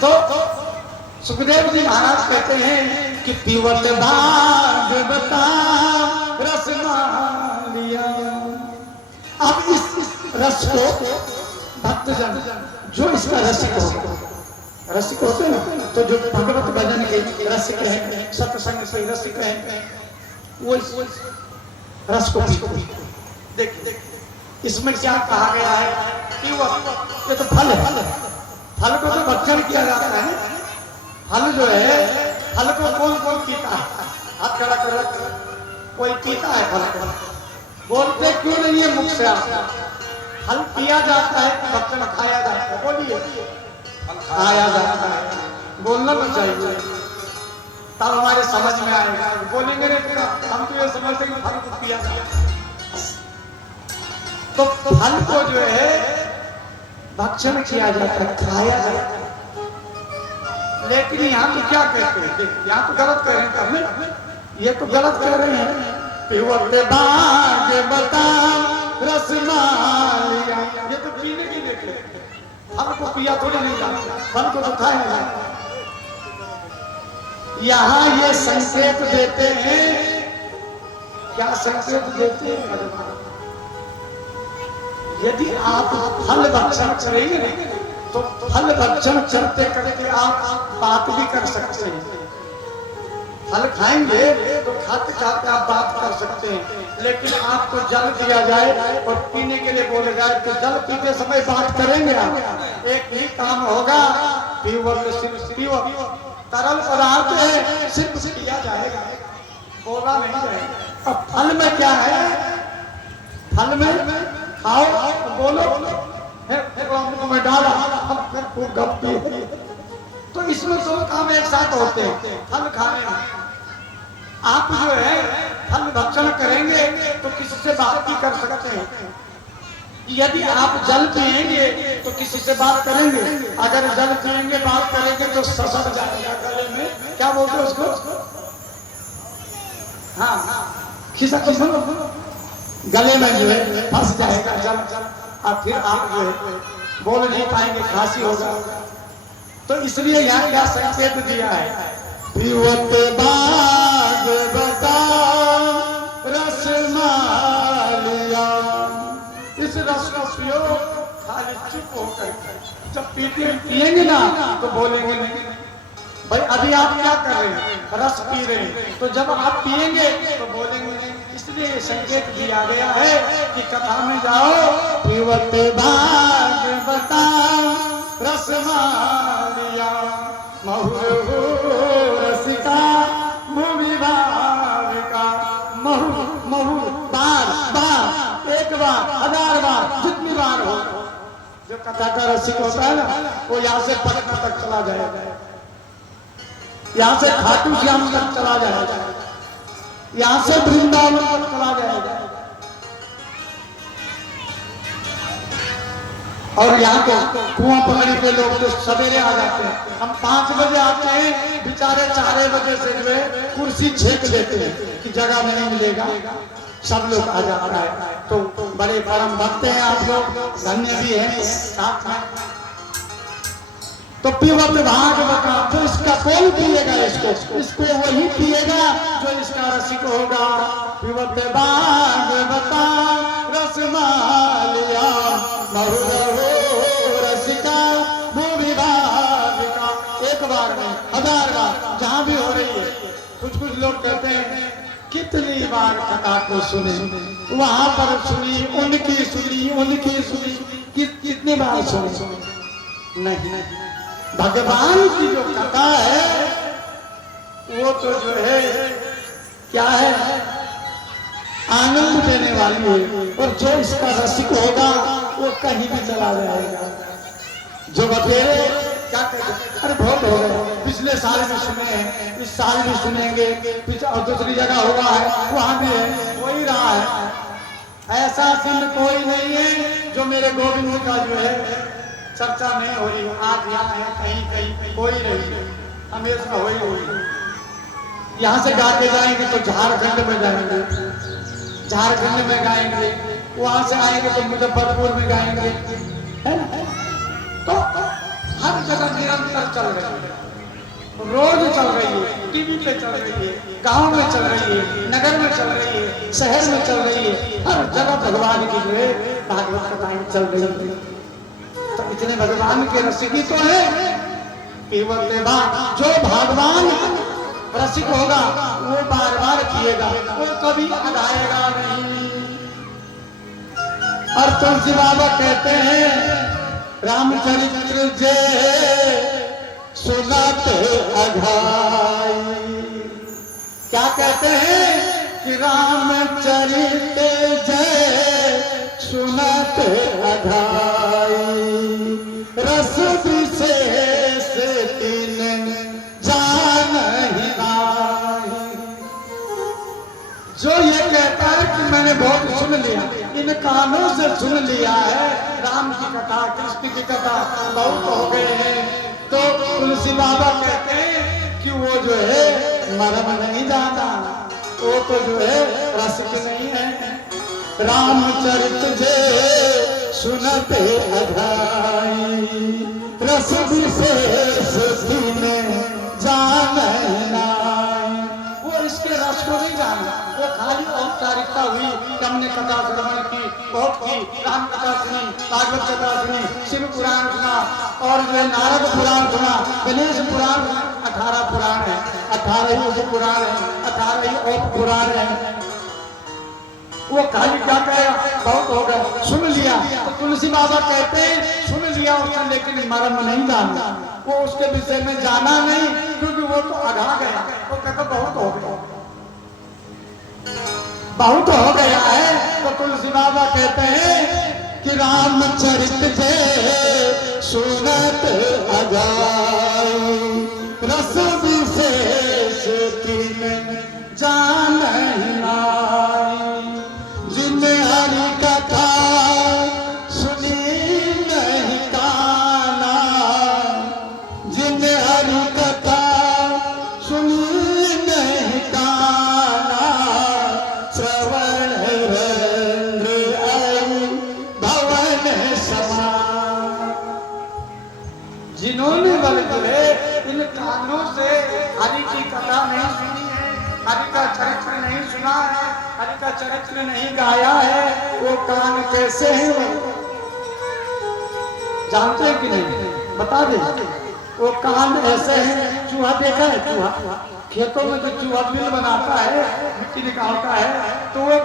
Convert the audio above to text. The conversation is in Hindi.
तो सुखदेव जी महाराज कहते हैं कि पीवत भागवता रसमालिया। अब इस रस को भक्तजन जो इसका रसिक होते हैं ना, तो जो भगवत भजन के रसिक हैं, सत्संग से रसिक हैं, वो इस रस को देखिए इसमें क्या कहा गया है कि ये तो फल है, फल को तो भक्षण किया जाता है। फल जो है, फल को कौन कौन पीता है? हाथ खड़ा करो, कोई पीता है फल को? बोलते क्यों नहीं है मुख से? आता फल पिया जाता है, भक्षण खाया जाता है? बोलिए, खाया जाता है। बोलना तो चाहिए, तब हमारे समझ में आएगा। बोलेंगे नहीं तो हम तो ये समझते हैं फल को पिया जाता है। तो फल को जो है भक्षण किया जाता है, खाया जाता है। लेकिन यहाँ तो क्या कहते हैं? यहाँ तो गलत कह रहे हैं, ये तो गलत कह रहे हैं। पीवते भागवता रसमालिया, ये तो पीने की देखे, फल को पिया थोड़ी नहीं जाता, फल को तो खाया जाता। यहाँ ये संकेत देते हैं, क्या संकेत देते हैं? यदि आप फल भक्षण करेंगे तो फल भक्षण करते करते आप बात भी कर सकते हैं। फल खाएंगे तो खाते खाते आप बात कर सकते हैं। लेकिन आपको जल दिया जाए और पीने के लिए बोले जाए तो जल पीते समय बात करेंगे आप? एक ही काम होगा, तरल पदार्थ है, सिर्फ पिया जाएगा, बोला नहीं जाएगा। अब फल में क्या है? फल में खाओ, बोलो, में डाला, तो इसमें दो काम एक साथ होते हैं, फल खाने। आप जो है फल भक्षण करेंगे तो किसी से बात भी कर सकते हैं। यदि आप जल पिएंगे तो किसी से बात करेंगे। अगर जल पिएंगे बात करेंगे तो ससर जाएगा गले में, क्या बोलते हैं उसको? हाँ, खिसा गले में जो है फंस जाएगा जल, और फिर आप जो है बोल नहीं पाएंगे, खांसी होगा। तो इसलिए यहाँ क्या संकेत दिया है? पीवत भागवता रसमालिया, इस रस को पियो, खाली चुप होकर। जब पिएंगे ना तो बोलेंगे नहीं। भाई अभी आप क्या कर रहे हैं? रस पी रहे हैं, तो जब आप पिएंगे तो बोलेंगे नहीं। इसलिए संकेत दिया गया है कि कथा में जाओ, पीवत भागवता रसमालिया, महुरहु रसिका भूमि भाविका। महु बार, एक बार, 1000 बार, जितनी बार हो। जो कथा का रसिक होता है ना, वो यहाँ से पटना तक चला जाएगा, यहाँ से खाटू श्याम तक चला जाएगा, यहाँ से वृंदावन तक चला जाएगा। और यहाँ को कुआं पकड़ी पे लोग तो सवेरे आ जाते हैं। हम 5 बजे आते हैं, बेचारे 4 बजे से जो है कुर्सी छेक देते हैं कि जगह में नहीं मिलेगा, सब लोग आ जाता है। तो बड़े परम भक्त हैं आप लोग, धन्य भी हैं साथ में। तो पीवत भागवता, जो इसका कौन पिएगा? इसको वही पिएगा जो इसका रसिक होगा। पीवत भागवता रसमालिया, महुरहु रसिका भूमि भाविका। एक बार में, 1000 बार, जहां भी हो रही है। कुछ लोग कहते हैं कितनी बार कथा को सुने, वहां पर सुनी, उनकी सुनी, कितनी बार सुनी? नहीं, भगवान की जो कथा है वो तो जो है क्या है? आनंद देने वाली है। और जो इसका रसिक होगा वो कहीं भी चला जाएगा। जो बतेरे क्या कहते हैं? अरे बहुत हो गए, पिछले साल भी सुने हैं, इस साल भी सुनेंगे, और दूसरी जगह हुआ है, वहां भी है, वही रहा है। ऐसा दिन कोई नहीं है जो मेरे गोविंद का जो है चर्चा नहीं हो रही। आज यहाँ है, कहीं कोई नहीं, हमेशा हो ही। यहाँ से गा के जाएंगे तो झारखंड में जाएंगे, झारखंड में गाएंगे, वहां से आएंगे तो मुजफ्फरपुर में गाएंगे, है ना? तो हर जगह निरंतर चल रही है, रोज चल रही है, टीवी पे चल रही है, गांव में चल रही है, नगर में चल रही है, शहर में चल रही है, हर जगह भगवान की जो है भागवत कथाएं चल रही है। तो इतने भगवान के रसिकी तो है केवल जो भगवान रसिक होगा वो बार बार किएगा, वो कभी अघाएगा नहीं। और तुलसी बाबा कहते हैं रामचरित्र जे सुनत अघाई। क्या कहते हैं कि रामचरित्र जय सुनत अघाई, रस विशेष तीन जान ही नाई। जो ये कहता है कि मैंने बहुत सुन लिया, इन कानों से सुन लिया है राम की कथा, कृष्ण की कथा बहुत हो गए हैं, तो तुलसी बाबा कहते हैं कि वो जो है मरम नहीं जाता, वो तो जो है रसिक नहीं है। रामचरित जे सुनते अघाई, रस विशेष तीन जान नाई। वो इसके रस को नहीं जाना, वो खाली औपचारिकता हुई कि हमने कथा श्रवण की, बहुत की, राम कथा सुनी, भागवत कथा सुनी, शिव पुराण सुना और जो नारद पुराण सुना, गणेश पुराण, 18 पुराण है, 18 ही उप पुराण है, 18 ही औप पुराण है। वो खाली क्या कहेगा बहुत हो गया, सुन लिया। तो तुलसी बाबा कहते हैं सुन लिया उसने लेकिन मर्म नहीं जाना, वो उसके विषय में जाना नहीं, क्योंकि वो तो अघा गया। वो कहता बहुत हो गया, बहुत हो गया है। तो तुलसी बाबा कहते हैं कि रामचरित जे सुनत अघाई, रस विशेष तीन जान नाई। जिन हरि कथा सुनी नहीं काना, जिन हरि कथा सुनी नहीं काना, श्रवण रंग आई भवन समान। जिन्होंने बल जुड़े इन कानों से हरि की कथा नहीं सुनी है, हरि का चरित्र नहीं सुना है, हरि का चरित्र नहीं गाया है, वो कान कैसे हैं? जानते हैं कि नहीं? बता दे। वो कान ऐसे हैं, चूहा देखा है? चूहा खेतों में जो चूहा बिल बनाता है, मिट्टी निकालता है, तो वो